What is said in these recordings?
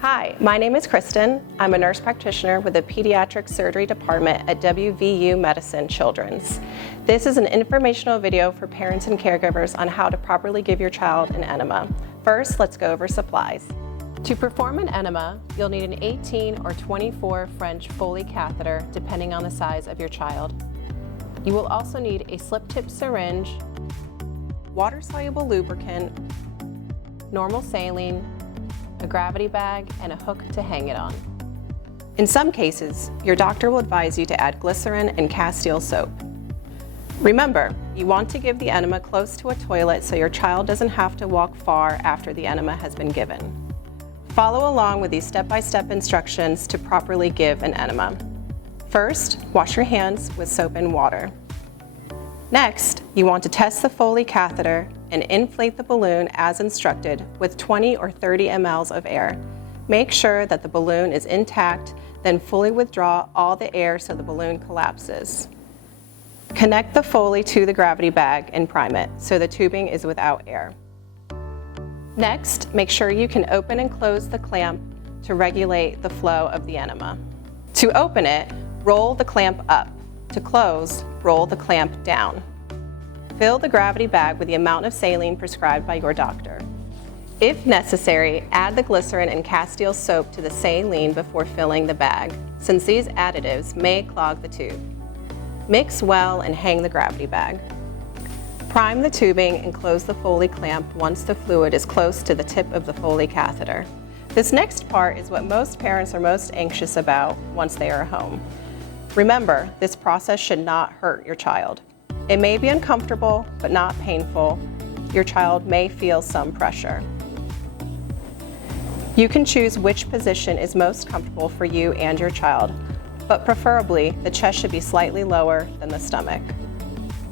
Hi, my name is Kristen. I'm a nurse practitioner with the Pediatric Surgery Department at WVU Medicine Children's. This is an informational video for parents and caregivers on how to properly give your child an enema. First, let's go over supplies. To perform an enema, you'll need an 18 or 24 French Foley catheter, depending on the size of your child. You will also need a slip-tip syringe, water-soluble lubricant, normal saline, a gravity bag, and a hook to hang it on. In some cases, your doctor will advise you to add glycerin and Castile soap. Remember, you want to give the enema close to a toilet so your child doesn't have to walk far after the enema has been given. Follow along with these step-by-step instructions to properly give an enema. First, wash your hands with soap and water. Next, you want to test the Foley catheter and inflate the balloon as instructed with 20 or 30 mL of air. Make sure that the balloon is intact, then fully withdraw all the air so the balloon collapses. Connect the Foley to the gravity bag and prime it so the tubing is without air. Next, make sure you can open and close the clamp to regulate the flow of the enema. To open it, roll the clamp up. To close, roll the clamp down. Fill the gravity bag with the amount of saline prescribed by your doctor. If necessary, add the glycerin and Castile soap to the saline before filling the bag, since these additives may clog the tube. Mix well and hang the gravity bag. Prime the tubing and close the Foley clamp once the fluid is close to the tip of the Foley catheter. This next part is what most parents are most anxious about once they are home. Remember, this process should not hurt your child. It may be uncomfortable, but not painful. Your child may feel some pressure. You can choose which position is most comfortable for you and your child, but preferably the chest should be slightly lower than the stomach.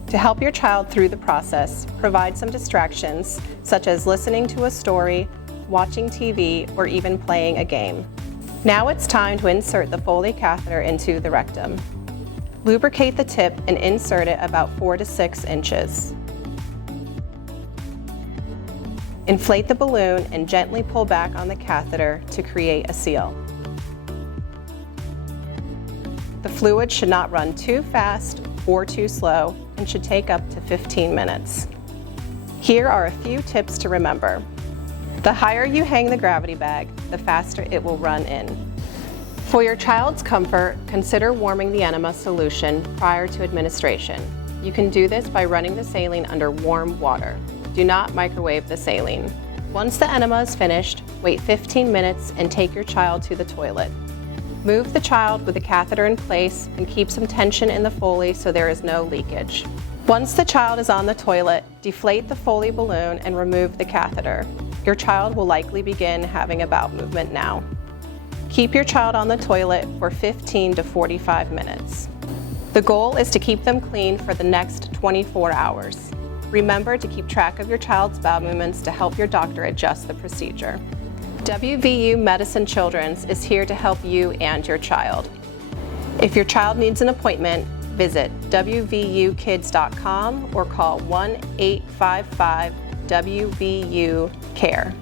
To help your child through the process, provide some distractions, such as listening to a story, watching TV, or even playing a game. Now it's time to insert the Foley catheter into the rectum. Lubricate the tip and insert it about 4 to 6 inches. Inflate the balloon and gently pull back on the catheter to create a seal. The fluid should not run too fast or too slow and should take up to 15 minutes. Here are a few tips to remember. The higher you hang the gravity bag, the faster it will run in. For your child's comfort, consider warming the enema solution prior to administration. You can do this by running the saline under warm water. Do not microwave the saline. Once the enema is finished, wait 15 minutes and take your child to the toilet. Move the child with the catheter in place and keep some tension in the Foley so there is no leakage. Once the child is on the toilet, deflate the Foley balloon and remove the catheter. Your child will likely begin having a bowel movement now. Keep your child on the toilet for 15 to 45 minutes. The goal is to keep them clean for the next 24 hours. Remember to keep track of your child's bowel movements to help your doctor adjust the procedure. WVU Medicine Children's is here to help you and your child. If your child needs an appointment, visit wvukids.com or call 1-855-WVU-CARE.